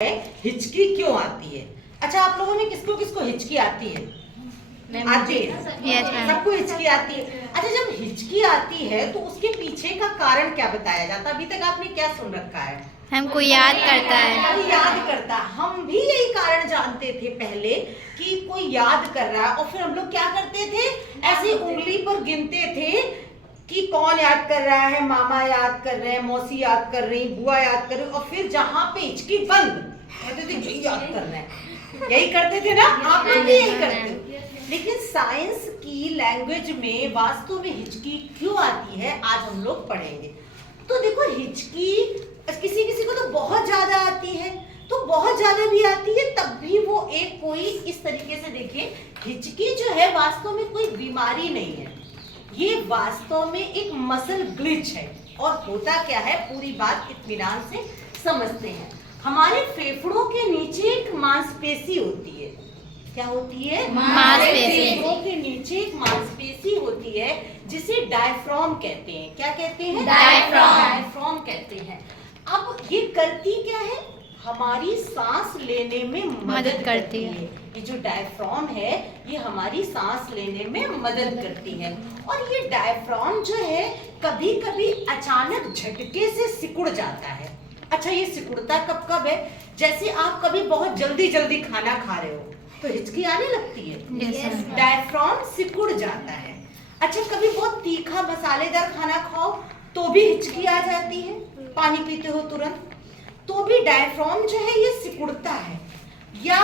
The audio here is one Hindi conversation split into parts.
हिचकी क्यों आती है। अच्छा, आप लोगों में किसको किसको हिचकी आती है? आती है, सबको हिचकी आती है। अच्छा, जब हिचकी आती है तो उसके पीछे का कारण क्या बताया जाता है? अभी तक आपने क्या सुन रखा है? हमको याद करता है। कोई याद करता है। हम भी यही कारण जानते थे पहले कि कोई याद कर रहा है, और फिर हम लोग क्या करते थे, ऐसी उंगली पर गिनते थे कि कौन याद कर रहा है। मामा याद कर रहे हैं, मौसी याद कर रही, बुआ याद कर रही, और फिर जहां पे हिचकी बंद कहते थे यही याद कर रहे हैं। यही करते थे ना? आप लोग भी यही करते हो। लेकिन साइंस की लैंग्वेज में वास्तव में हिचकी क्यों आती है, आज हम लोग पढ़ेंगे। तो देखो, हिचकी किसी किसी को तो बहुत ज्यादा आती है, तो बहुत ज्यादा भी आती है, तब भी वो एक कोई इस तरीके से देखिए, हिचकी जो है वास्तव में कोई बीमारी नहीं है, ये वास्तव में एक मसल ग्लिच है। और होता क्या है, पूरी बात इत्मीनान से समझते हैं। हमारे फेफड़ों के नीचे एक मांसपेशी होती है। क्या होती है? मांसपेशी। फेफड़ों के नीचे एक मांसपेशी होती है जिसे डायफ्राम कहते हैं। क्या कहते हैं? डायफ्राम कहते हैं। अब ये करती क्या है? हमारी सांस लेने में मदद करती है। ये जो डायफ्राम है, ये हमारी सांस लेने में मदद करती है। और ये डायफ्राम जो है, कभी कभी अचानक झटके से सिकुड़ जाता है। अच्छा, ये सिकुड़ता कब कब है? जैसे आप कभी बहुत जल्दी जल्दी खाना खा रहे हो तो हिचकी आने लगती है। डायफ्राम सिकुड़ जाता है। अच्छा, कभी बहुत तीखा मसालेदार खाना खाओ तो भी हिचकी आ जाती है। पानी पीते हो तुरंत तो भी डायफ्राम जो है ये सिकुड़ता है। या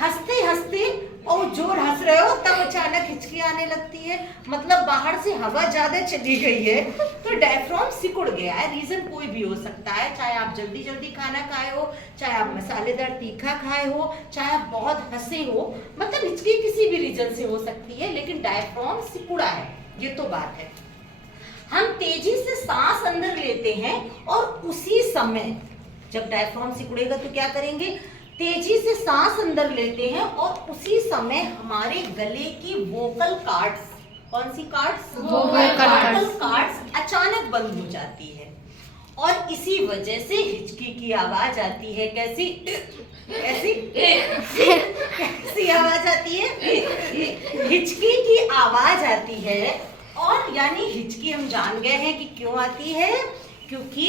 हंसते हंसते और जोर हंस रहे हो तब अचानक हिचकी आने लगती है, मतलब बाहर से हवा ज्यादा चली गई है तो डायफ्राम सिकुड़ गया है। रीजन कोई भी हो सकता है, चाहे आप जल्दी जल्दी खाना खाए हो, चाहे आप मसालेदार तीखा खाए हो, चाहे आप बहुत हंसे हो, मतलब हिचकी किसी भी रीजन से हो सकती है, लेकिन डायफ्राम सिकुड़ा है, ये तो बात है। हम तेजी से सांस अंदर लेते हैं और उसी समय जब डायफ्राम सिकुड़ेगा तो क्या करेंगे, तेजी से सांस अंदर लेते हैं और उसी समय हमारे गले की वोकल कार्ड्स, कौन सी कार्ड्स? वोकल कार्ड्स अचानक बंद हो जाती है और इसी वजह से हिचकी की आवाज आती है। कैसी? ऐसी कैसी आवाज आती है? हिचकी की आवाज आती है। और यानी हिचकी हम जान गए हैं कि क्यों आती है, क्योंकि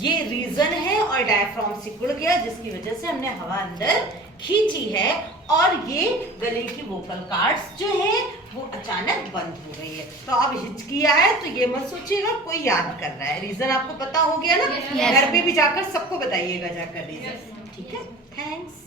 ये रीजन है और डायफ्राम सिकुड़ गया, जिसकी वजह से हमने हवा अंदर खींची है और ये गले की वोकल कार्ड्स जो है वो अचानक बंद हो गई है। तो अब हिचकी आया तो ये मत सोचिएगा कोई याद कर रहा है। रीजन आपको पता हो गया ना? घर पे भी जाकर सबको बताइएगा जाकर रीजन। ठीक है, थैंक्स।